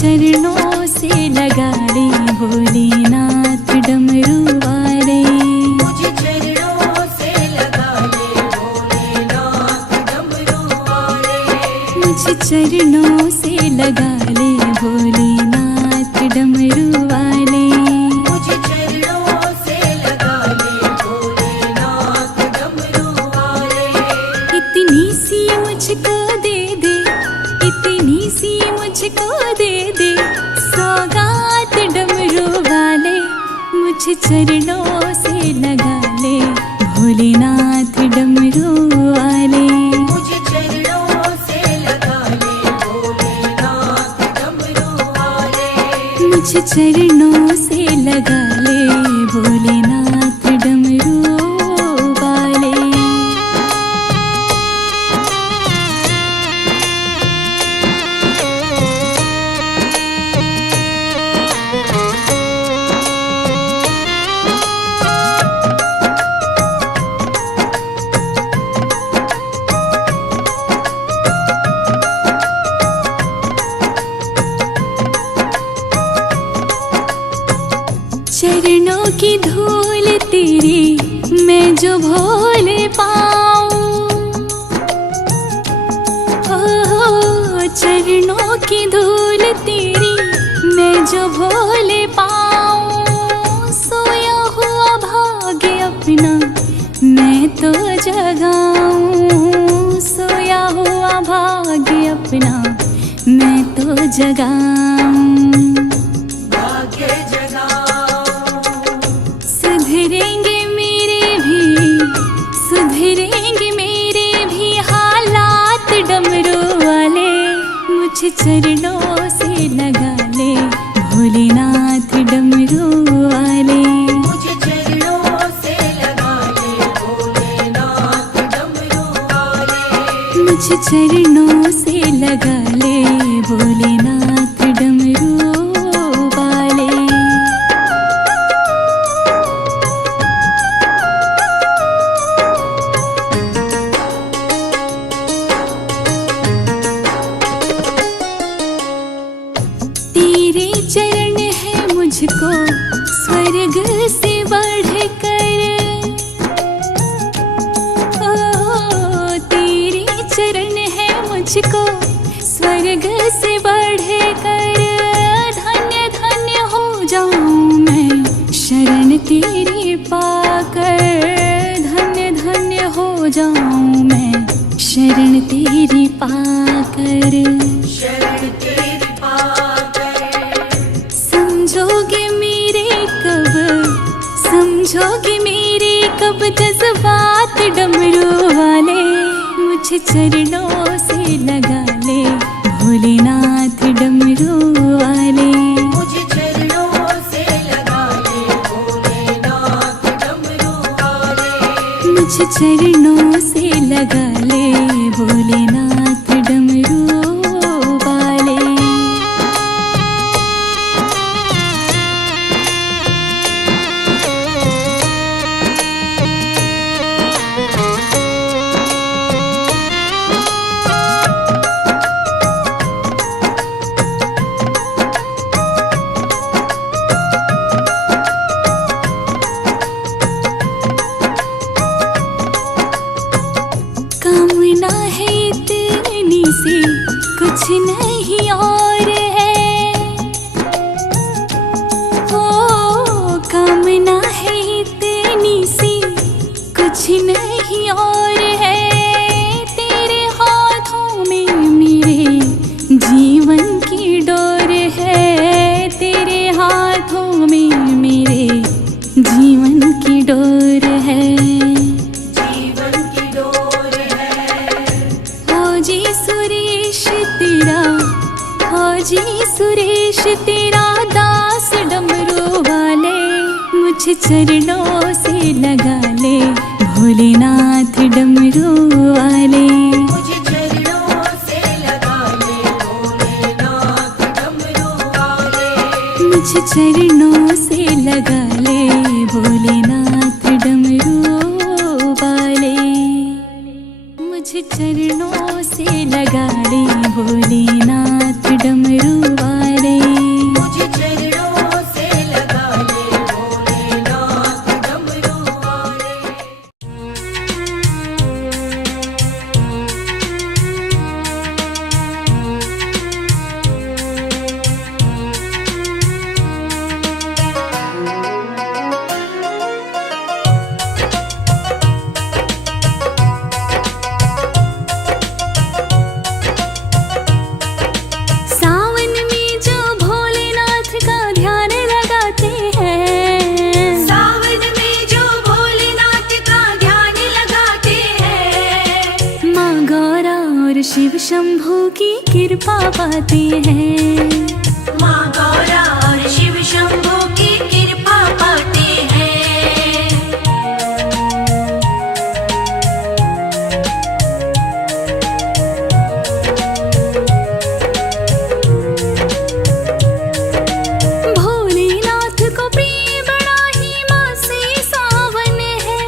चरणों से लगा ले भोलेनाथ डमरू वाले। मुझे चरणों से लगा ले भोलेनाथ डमरू वाले। मुझे चरणों से लगा ले भोलेनाथ डमरू वाले। मुझे चरणों से लगा ले भोलेनाथ डमरू वाले। इतनी सी मुझको दे दे, इतनी सी मुझको दे दे सौगात डमरू वाले। मुझे चरणों से लगा ले भोलेनाथ डमरू वाले। मुझे चरणों से लगा ले भोलेनाथ डमरू वाले। मुझे चरणों से लगा ले भोलेनाथ डमरू वाले। चरणों की धूल तेरी मैं जो भोले पाऊं, चरणों की धूल तेरी मैं जो भोले पाऊं। सोया हुआ भाग्य अपना मैं तो जगाऊं, सोया हुआ भाग्य अपना मैं तो जगाऊं। भाग्य जगाओ। सुधरेंगे मेरे भी हालात डमरू वाले। मुझे चरणों से लगा ले भोलेनाथ डमरू वाले। मुझे चरणों से लगा ले भोलेनाथ डमरू वाले। मुझे चरणों से लगा ले भोलेनाथ डमरू वाले। तेरे चरण है मुझको स्वर्ग से बढ़कर, ओ तेरे चरण है मुझको स्वर्ग से बढ़कर। धन्य धन्य हो जाऊं मैं शरण तेरी पाकर, धन्य धन्य हो जाऊं मैं शरण तेरी पाकर। शरण तेरी पाकर। समझोगे मेरे कब जज्बात डमरू वाले। मुझे चरणों से लगा ले भोलेनाथ डमरू वाले। मुझे चरणों से लगा ले भोलेनाथ डमरू वाले। मुझे चरणों से लगा ले भोलेनाथ डमरू वाले। कामना है इतनी सी कुछ नहीं और है, ओ कामना है इतनी सी कुछ नहीं और है। तेरे हाथों में मेरे जीवन की डोर है, तेरे हाथों में मेरे जीवन की डोर है। जीवन की डोर है। हो जी सुरेश तेरा, हो जी सुरेश तेरा दास डमरू वाले। मुझे चरणों से लगा ले भोलेनाथ डमरू वाले। मुझे चरणों से लगा ले भोलेनाथ डमरू वाले। मुझे चरणों से लगा ले भोलेनाथ डमरू वाले। मुझे चरणों से लगा ले भोलेनाथ डमरू वाले। शंभू की कृपा पाते हैं। माँ गौरा और शिव शंभू की कृपा पाते हैं। भोलेनाथ को प्रिय बड़ा ही माँ से सावन है।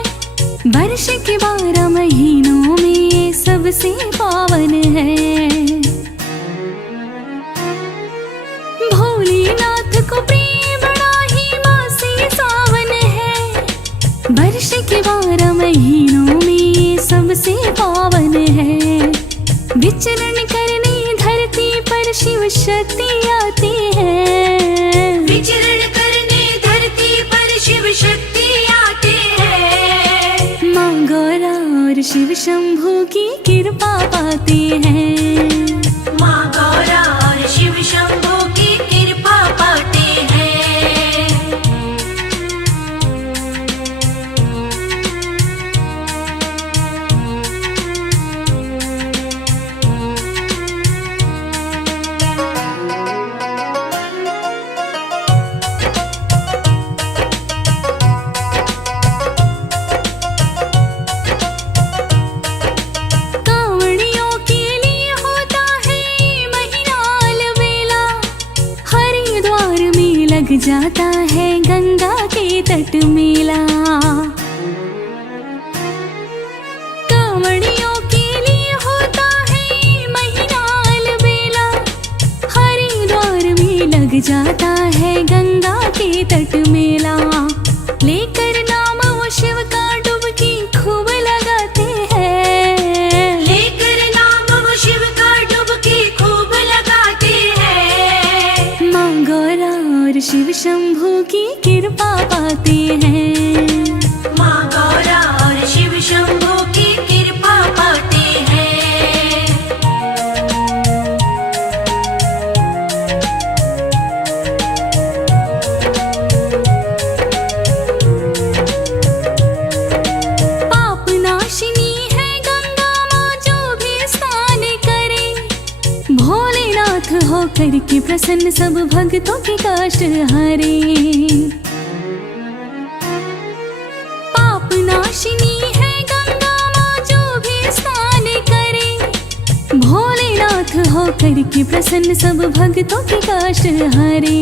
वर्ष के 12 महीनों में ये सबसे पावन है। भोलेनाथ को प्रिय बड़ा ही माँ से सावन है। वर्ष के 12 महीनों में ये सबसे पावन है। विचरण करने धरती पर शिव शक्ति आती है। विचरण करने धरती पर शिव शक्ति आते हैं। माँ गौरा और शिव शंभू की कृपा पाते हैं। माँ गौरा और शिव शंभू की कृपा पाते हैं। कांवड़ियों के लिए होता है महीना अलबेला। हरिद्वार में लग जाता है गंगा के तट मेला। कांवड़ियों के लिए होता है महीना अलबेला। हरिद्वार में लग जाता है गंगा के तट मेला। लेकर नाम वो शिव का डुबकी खूब लगाते हैं। लेकर नाम वो शिव का डुबकी खूब लगाते हैं। माँ गौरा और शिव शंभू की कृपा पाते हैं। माँ गौरा और शिव शंभू की कृपा पाते हैं। पाप नाशिनी है गंगा माँ जो भी स्नान करे। भोलेनाथ होकर के प्रसन्न सब भक्तों के कष्ट हरे। पाप नाशिनी है गंगा माँ जो भी स्नान करे। भोलेनाथ होकर के प्रसन्न सब भक्तों के कष्ट हरे।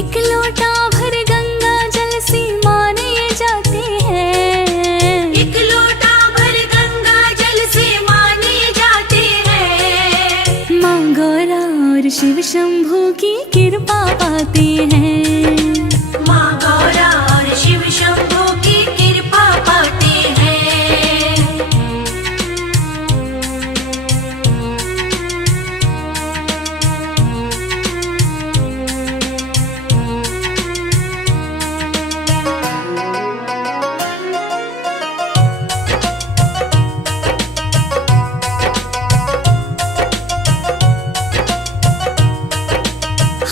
एक लोटा भर गंगा जल से माने जाते हैं। एक लोटा भर गंगा जल से माने जाते हैं। माँ गौरा और शिव शंभू की कृपा पाते हैं। माँ गौरा और शिव शंभू की कृपा पाते हैं।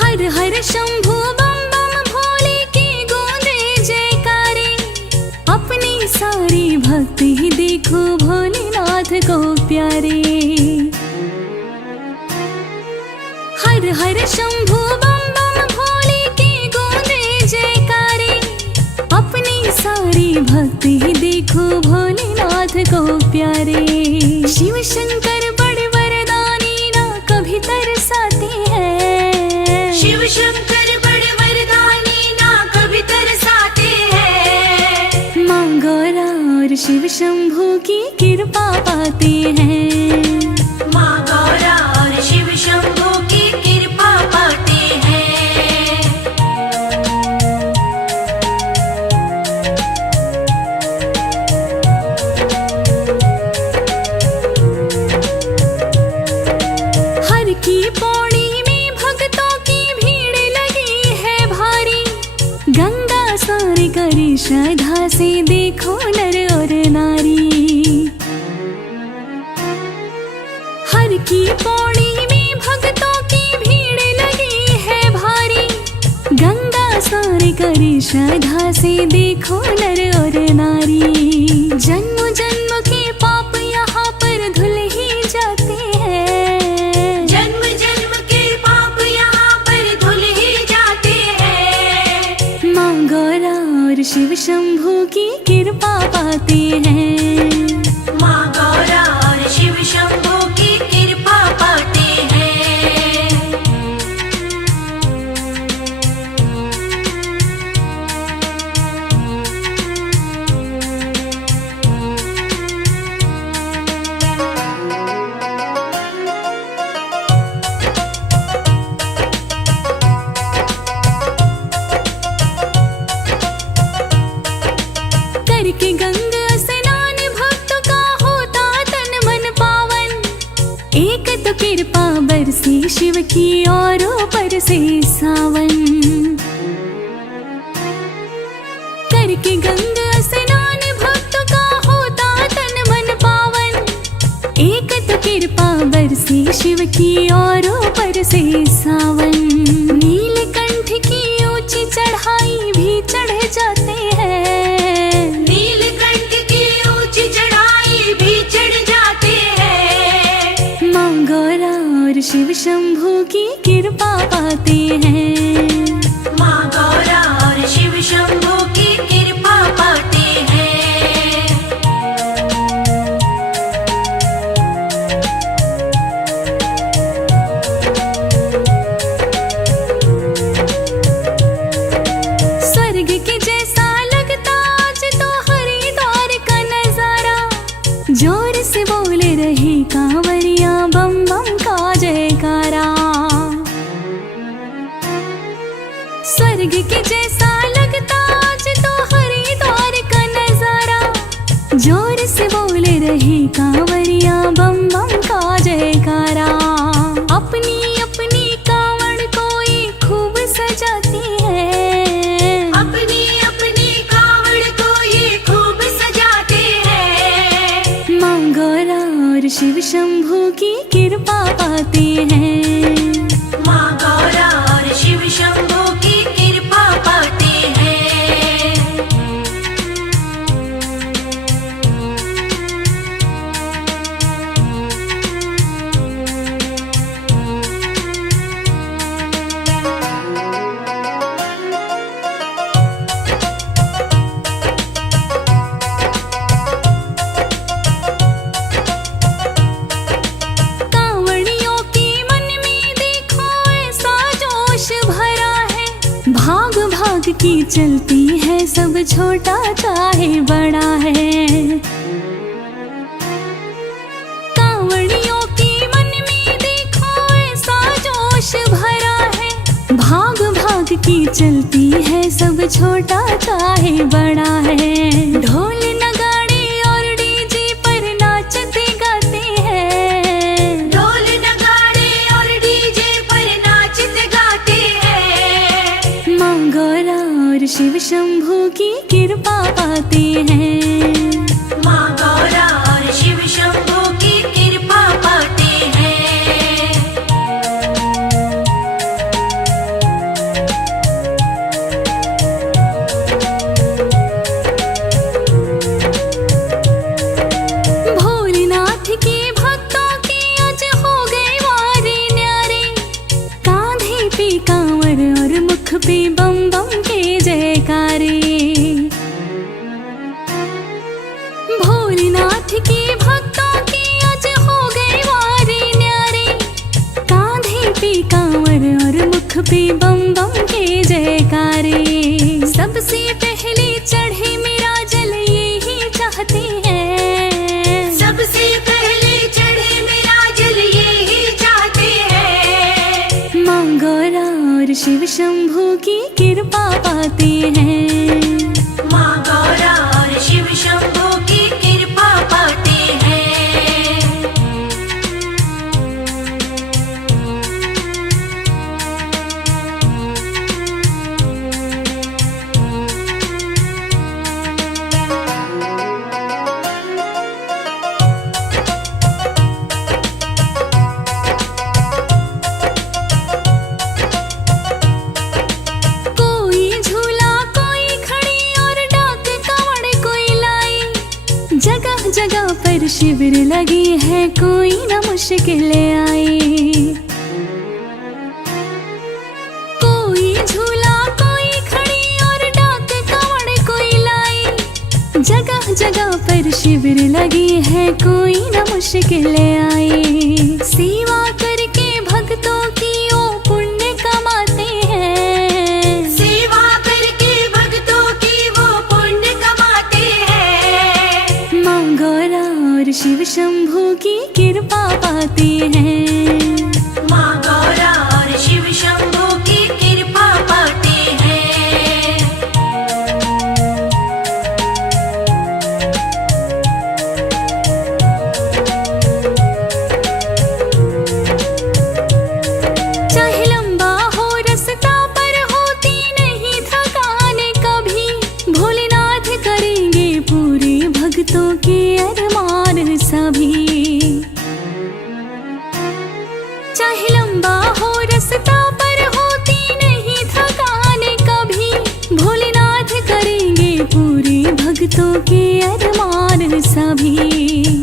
हर हर शंभू बम बम भोले की गूंजे जयकारे। अपनी सारी भक्ति ही देखो भोलेनाथ को प्यारे। हर हर शंभू बम बम भोले की गूंजे जयकारे। अपनी सारी भक्ति ही देखो भोलेनाथ को प्यारे। शिव शंकर बड़े वरदानी ना कभी तरसाते हैं। शिव शंकर बड़े वरदानी ना कभी तरसाते हैं। माँ गौरा और शिव शंभू की कृपा पाते हैं। माँ गौरा और शिव शंभू की कृपा पाते हैं। हर की पौड़ी में भक्तों की भीड़ लगी है भारी। गंगा सारे करे श्रद्धा से देखो नर और नारी। हर की पौड़ी में भक्तों की भीड़ लगी है भारी। गंगा सारे करे श्रद्धा से देखो नर और नारी। जन्म जन्म के पाप यहाँ पर धुल ही जाते हैं। और शिव शंभू की कृपा पाते हैं। माँ गौरा और शिव शंभू की कृपा पाते हैं। करके गंगा स्नान भक्तों का होता तन मन पावन। एक तो कृपा बरसी शिव की और ऊपर से सावन। करके गंगा स्नान भक्तों का होता तन मन पावन। एक तो कृपा बरसी शिव की और ऊपर से सावन। नीलकंठ की ऊंची चढ़ाई भी चढ़ जाते हैं। नीलकंठ की ऊंची चढ़ाई भी चढ़ जाते हैं। माँ गौरा और शिव शंभू की कृपा पाते हैं। माँ गौरा और शिव शंभू की कृपा पाते हैं। स्वर्ग के जैसा लगता आज तो हरिद्वार का नजारा। जोर से बोले रहे कांवरिया बम बम का जयकारा। स्वर्ग के जैसा लगता आज तो हरिद्वार का नजारा। जोर से बोले रहे कांवरिया बम बम का जयकारा। अपनी अपनी कांवड़ कोई खूब सजाती है। अपनी अपनी कावड़ को ये खूब सजाते हैं। माँ गौरा और शिव शंभू की कृपा पाते हैं। माँ गौरा और शिव शंभू की कृपा पाते हैं। कांवड़ियों के मन में देखो ऐसा जोश भरा है। भाग भाग की चलती है सब छोटा चाहे बड़ा है। कांवड़ियों के मन में देखो ऐसा जोश भरा है। भाग भाग की चलती है सब छोटा चाहे बड़ा है। ढोल नगाड़े और डीजे पर नाचते गाते हैं। ढोल नगाड़े और डीजे पर नाचते गाते हैं। माँ गौरा और शिव शंभू की कृपा पाते हैं। माँ गौरा और शिव शंभू की कृपा पाते हैं। भोलेनाथ के भक्तों के आज हो गए वारे न्यारे। कांधे पे कांवर और मुख पे बम बम के जयकारे। भोलेनाथ के भक्तों के आज हो गए वारे न्यारे। कांधे पे कांवर और मुख पे बम बम के जयकारे। सबसे पहले चढ़े मेरा जल यही चाहते हैं। सबसे पहले चढ़े मेरा जल यही चाहते हैं। माँ गौरा और शिव शंभू की कृपा पाते हैं। माँ गौरा और शिव शंभू की कृपा पाते हैं। जगह पर शिविर लगी है, कोई न मुश्किल आए। कोई झूला कोई खड़ी और डाक कावड़ शिविर लगी है कोई न मुश्किल आए। सेवा करके भक्तों की ओ पुण्य कमाते हैं। सेवा करके भक्तों की वो पुण्य कमाते हैं। माँ गौरा और शिव शंभू की कृपा पाते हैं। माँ गौरा और शिव शंभू की कृपा पाते हैं। चाहे लंबा हो रास्ता पर होती नहीं थकान कभी, भोलेनाथ करेंगे पूरे भक्तों के अरमान सभी। चाहे लंबा हो रास्ता पर होती नहीं थकान कभी, भोलेनाथ करेंगे पूरे भक्तों के अरमान सभी।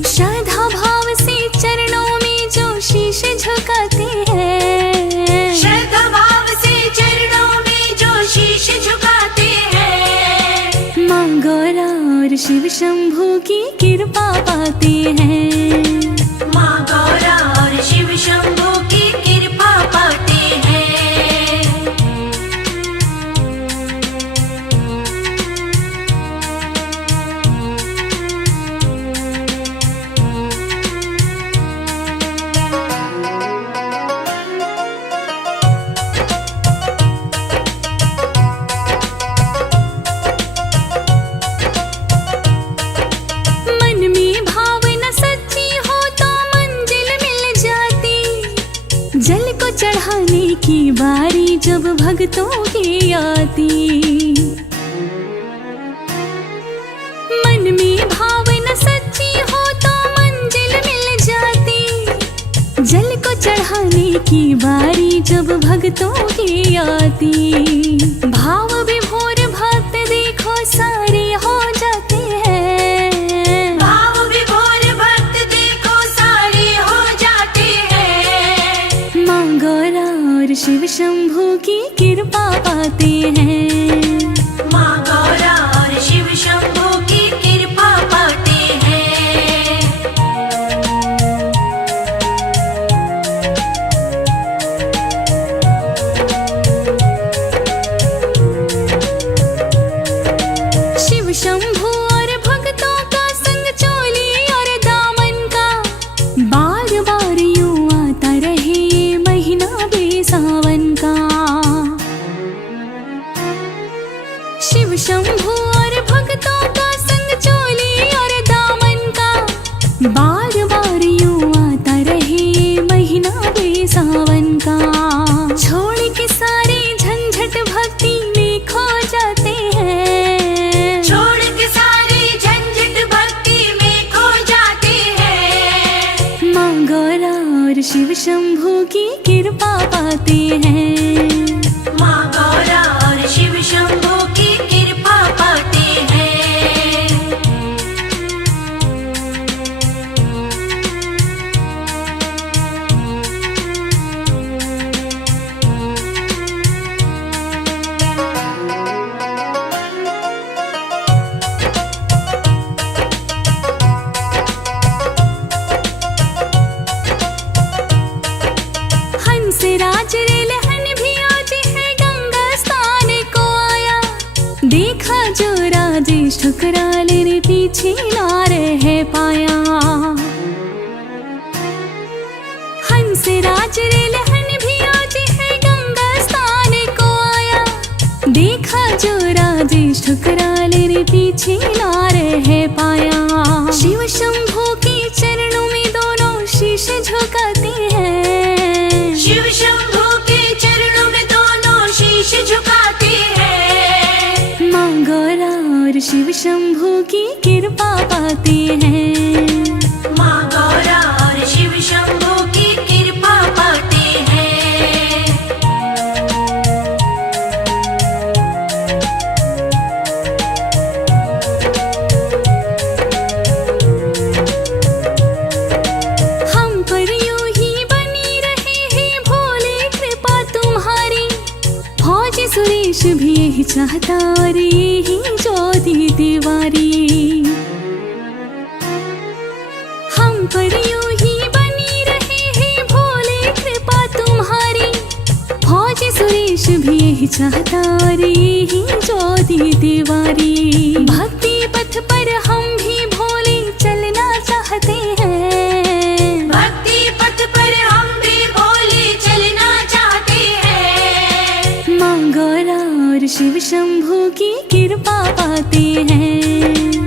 श्रद्धा भाव से चरणों में जो शीश झुकाते हैं। श्रद्धा भाव से चरणों में जो शीश झुकाते हैं। माँ गौरा और शिव शंभू की कृपा पाते हैं। माँ गौरा और शिव शंभू की कृपा पाते हैं। मन में भावना सच्ची हो तो मंजिल मिल जाती। जल को चढ़ाने की बारी जब भक्तों की आती। मन में भावना सच्ची हो तो मंजिल मिल जाती। जल को चढ़ाने की बारी जब भक्तों की आती। भाव विभोर भक्त देखो सारे हो जाते हैं। भाव विभोर भक्त देखो सारे हो जाते हैं। माँ गौरा और शिव शंभू की कृपा पाते हैं। माँ गौरा और शिव शंभू की कृपा पाते हैं। शिव शंभू और भक्तों का संग चोली और दामन का, बार बार यूं आता रहे ये महीना बेसावन का। शिव शंभू और भक्तों का संग चोली और दामन का, बार बार यूं आता रहे ये महीना बेसावन का। छोड़ के सारे झंझट भक्ति में खो जाते हैं। छोड़ के सारे झंझट भक्ति में खो जाते हैं। माँ गौरा और शिव शंभू की कृपा पाते हैं। माँ गौरा और शिव शंभू की कृपा पाते हैं। हंस राज रेलहन भी आज है गंगा स्थान को आया। देखा जो राजेश ठुकरा लेने पीछे ना रह पाया। हंस राज रेलहन भी आज है गंगा स्थान को आया। देखा जो राजेश ठुकरा लेने पीछे ना रह पाया। शिव शंभू के चरणों में दोनों शीश झुकाते हैं। शिव शंभू के चरणों में दोनों शीश झुकाते हैं। माँ गौरा और शिव शंभू की कृपा पाते हैं। माँ गौरा और शिव शंभू की कृपा पाते हैं। हम पर यूं ही बनी रहे हैं भोले कृपा तुम्हारी। फौजी सुरेश भी यही चाहता और यही ज्योति तिवारी। पर यूं ही बनी रहे हैं भोले कृपा तुम्हारी। फौजी सुरेश भी यही चाहता और यही ज्योति तिवारी। भक्ति पथ पर हम भी भोले चलना चाहते हैं। भक्ति पथ पर हम भी भोले चलना चाहते हैं। माँ गौरा और शिव शंभू की कृपा पाते हैं।